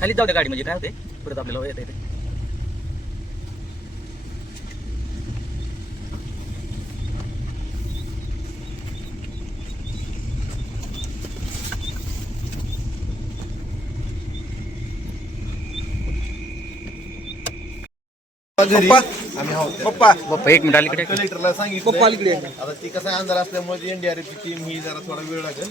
खाली जाऊ द्या गाडी म्हणजे काय होते परत आपल्याला येता येते पप्पा. आम्ही आहोत. पप्पा. एक मिनिट अलीकडे कलेक्टरला पप्पा सांगितलं अलीकडे आहे. आता ती कसं अंधार असल्यामुळे एनडीआरएफची टीम ही जरा थोडा वेळ लागेल.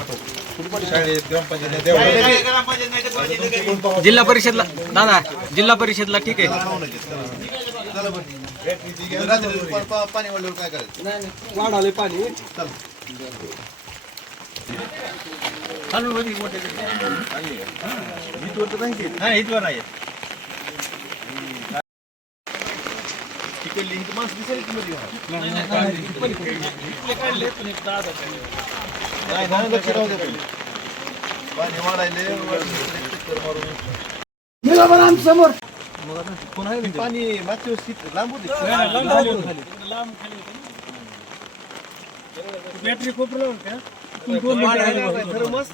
जिल्हा परिषदला दादा जिल्हा परिषदला ठीक आहे. पाणी वाढल्यावर काय करायचं नाही पाणी तिकडली ही तर माणसं दिसायला की मध्ये दे पहिले. पाणी मागच्या वर्षी लांब होते. थर्मस.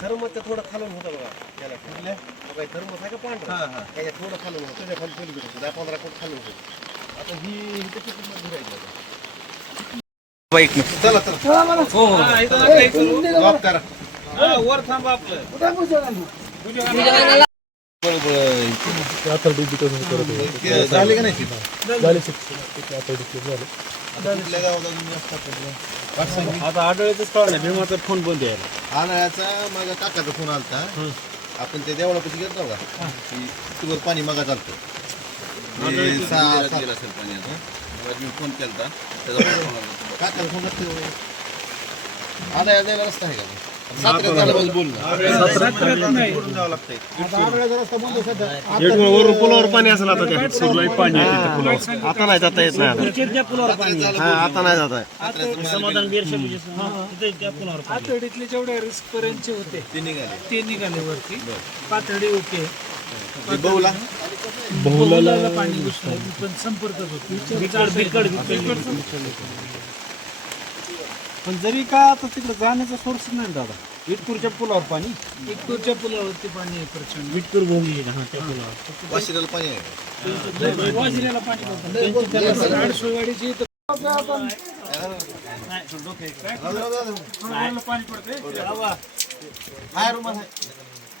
थर्मसच्या थोडं खालून होतं बघा त्याला कुठल्या बघा थर्मस आहे का पांढरा? त्याच्या थोडं खालून होतं. त्याच्याखाली पंधरा फूट खालून होतं. आता ही आता. मिनिट. चला चला. हो हो. करा. ते झाले का नाही ते? आता कुठल्या गावात अजून जास्त आपल्याला? वाटसंगी? आता आढळतच कळलं. नाही भीमाचा फोन बंद यायला आणायचा माझ्या काकाचा फोन आलता. आपण ते देवळापाशी गेलो का? की तुवर पाणी मागा चालतं. ते सहा सात गेला असेल पाणी आता मग मी फोन केला काकाला फोन लागतो आला या जायला रस्ता आहे का साताऱ्यात झाला पाहिजे बोलणं एक वरून पुलावर पाणी असेल आता त्या पाणी आहे तिथे पुलावर आता नाही जाता येत नाही आता. हा आता नाही जात आहे समाधान पातळीतले जेवढे रिस्क पर्यंतचे होते ते निघाले ते निघाले वरती पातळी ओके ते बहुला बहुलाला पाणी घुसलं पण होते पण जरी का आता तिकडे जाण्याचा सोर्स नाही दादा. विटपूरच्या पुलावर पाणी. एकटूरच्या पुलावरती पाणी आहे प्रचंड. विटपूर भोंगी हा त्या पुलावर. वाशिराला पाणी आहे. वाजऱ्याला पाणी हाय रुमाल आहे.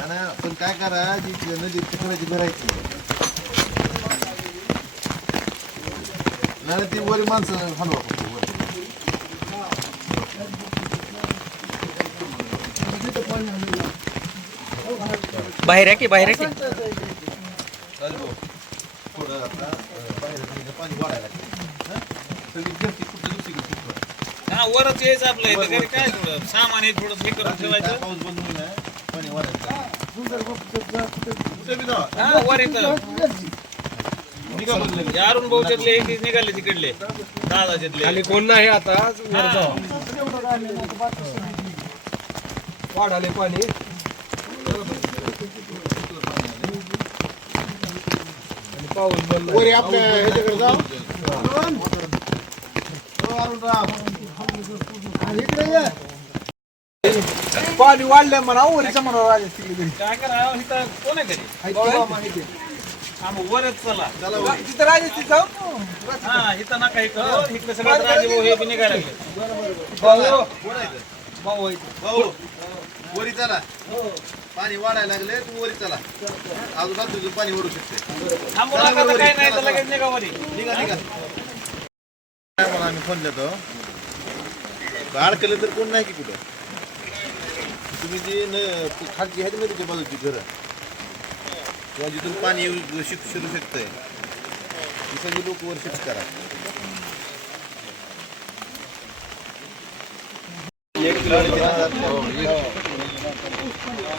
पण काय करा जी नदी तिकडाची भरायची नाही ती वर माणसं हलवा फक्त वर. बाहेर आहे की बाहेर आहे की. थोडं आता बाहेर जायचं पाणी वाढायला. हं? सगळी गर्दी कुठं दुसरीकडे तिकडं. हा वरच यायचं आपलं इथं घरी काय थोडं सामान हे थोडं हे करून ठेवायचं पाऊस बंद होईल पाणी वाढायला हा. यारून बहुतेकले एक एक निघाले तिकडले दादाच्यातले आणि कोण नाही आता वर जाऊ वाढ आले पाणी आणि पाऊस बंद वरी आपल्या ह्याच्याकडे जाऊ. हो, अरुणराव. पाणी वाढलं म्हणा वरीच्या म्हणा राजा तिकडे काय करा इथं कोण आहे घरी? हा वरच चला. तिथं राजा तिथं जाऊ हा इथं नका हे. इकडे सगळं राजे भाऊ हे बी निघायला लागले. भाऊ. कोण आहे इथं? भाऊ भाऊ, वरी चला. पाणी वाढायला लागले तुम्ही वरी चला. अजून रात्रीचं पाणी ओढू शकते. थांबू नका तर काही नाही तर लगेच निघा वरी. निघा मला आम्ही फोन देतो. अडकलं तर कोण नाही की कुठं? तुम्ही जे न खालची आहेत नदीच्या बाजूची घरं. किंवा जिथून पाणी येऊ शिक शिरू शकतंय. ती सगळी लोक वर शिफ्ट करा.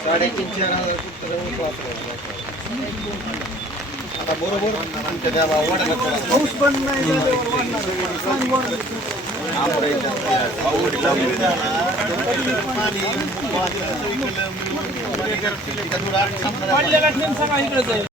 साडेतीन चार हजार. फूट आता थोडा पाऊस पण नाही पाडलेला सांगा इकडे